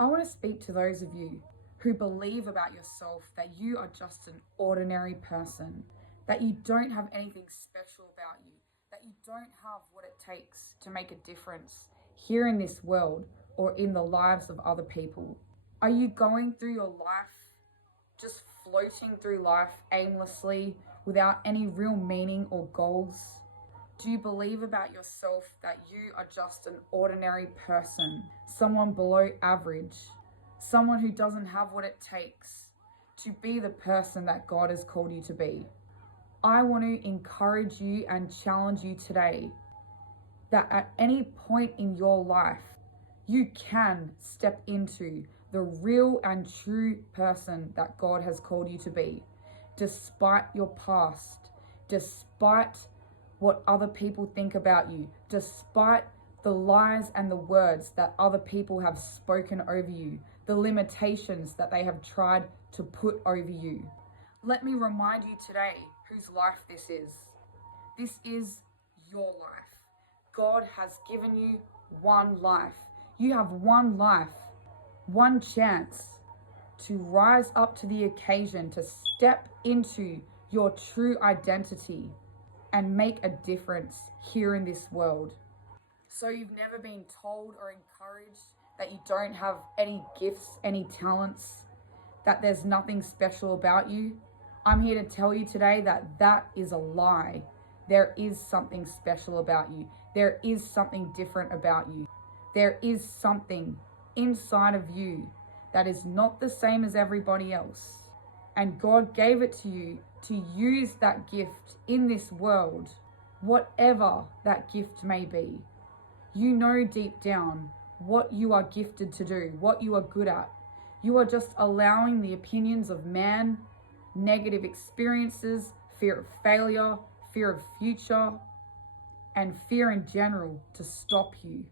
I want to speak to those of you who believe about yourself that you are just an ordinary person, that you don't have anything special about you, that you don't have what it takes to make a difference here in this world or in the lives of other people. Are you going through your life just floating through life aimlessly without any real meaning or goals? Do you believe about yourself that you are just an ordinary person, someone below average, someone who doesn't have what it takes to be the person that God has called you to be? I want to encourage you and challenge you today that at any point in your life, you can step into the real and true person that God has called you to be, despite your past, despite what other people think about you, despite the lies and the words that other people have spoken over you, the limitations that they have tried to put over you. Let me remind you today whose life this is. This is your life. God has given you one life. You have one life, one chance to rise up to the occasion, to step into your true identity and make a difference here in this world. So you've never been told or encouraged that you don't have any gifts, any talents, that there's nothing special about you? I'm here to tell you today that that is a lie. There is something special about you. There is something different about you. There is something inside of you that is not the same as everybody else. And God gave it to you to use that gift in this world, whatever that gift may be. You know deep down what you are gifted to do, what you are good at. You are just allowing the opinions of man, negative experiences, fear of failure, fear of future, and fear in general to stop you.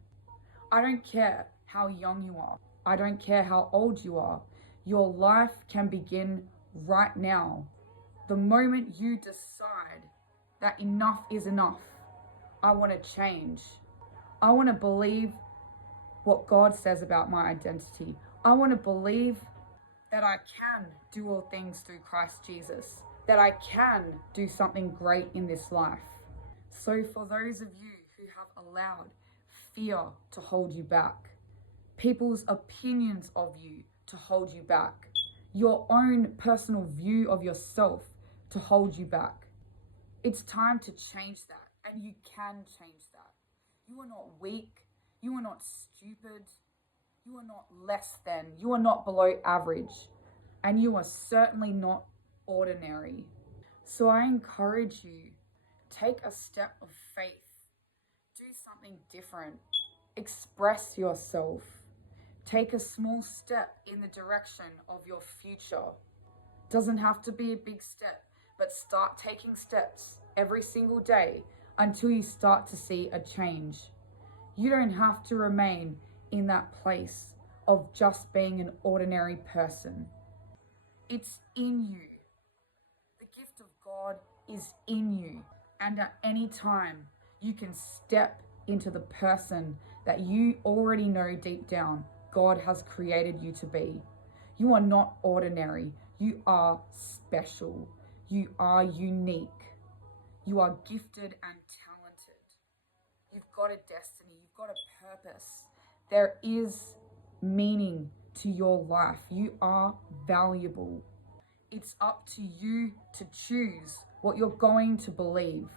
I don't care how young you are. I don't care how old you are. Your life can begin right now. The moment you decide that enough is enough, I want to change. I want to believe what God says about my identity. I want to believe that I can do all things through Christ Jesus, that I can do something great in this life. So for those of you who have allowed fear to hold you back, people's opinions of you to hold you back, your own personal view of yourself to hold you back, it's time to change that, and you can change that. You are not weak, you are not stupid, you are not less than, you are not below average, and you are certainly not ordinary. So I encourage you, take a step of faith, do something different, express yourself, take a small step in the direction of your future. Doesn't have to be a big step, but start taking steps every single day until you start to see a change. You don't have to remain in that place of just being an ordinary person. It's in you. The gift of God is in you. And at any time, you can step into the person that you already know deep down God has created you to be. You are not ordinary. You are special. You are unique. You are gifted and talented. You've got a destiny. You've got a purpose. There is meaning to your life. You are valuable. It's up to you to choose what you're going to believe.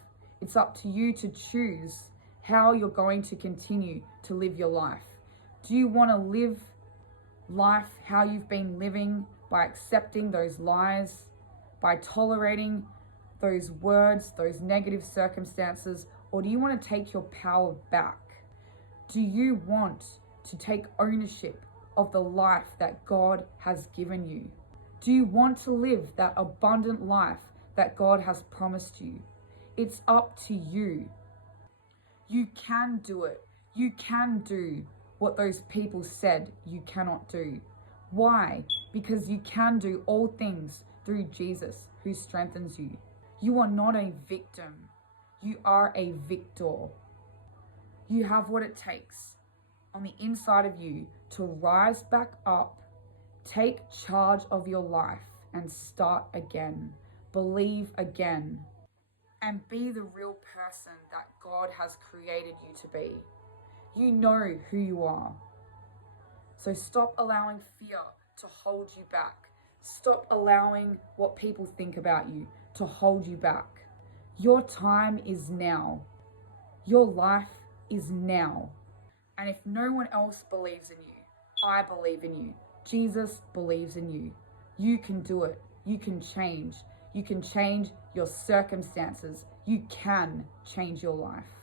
It's up to you to choose how you're going to continue to live your life. Do you want to live life how you've been living, by accepting those lies, by tolerating those words, those negative circumstances, or do you want to take your power back? Do you want to take ownership of the life that God has given you? Do you want to live that abundant life that God has promised you? It's up to you. You can do it. You can do what those people said you cannot do. Why? Because you can do all things through Jesus who strengthens you. You are not a victim. You are a victor. You have what it takes. on the inside of you to rise back up, take charge of your life, and start again. Believe again. And be the real person that God has created you to be. You know who you are. So stop allowing fear to hold you back. Stop allowing what people think about you to hold you back. Your time is now. Your life is now. And if no one else believes in you, I believe in you. Jesus believes in you. You can do it. You can change. You can change your circumstances. You can change your life.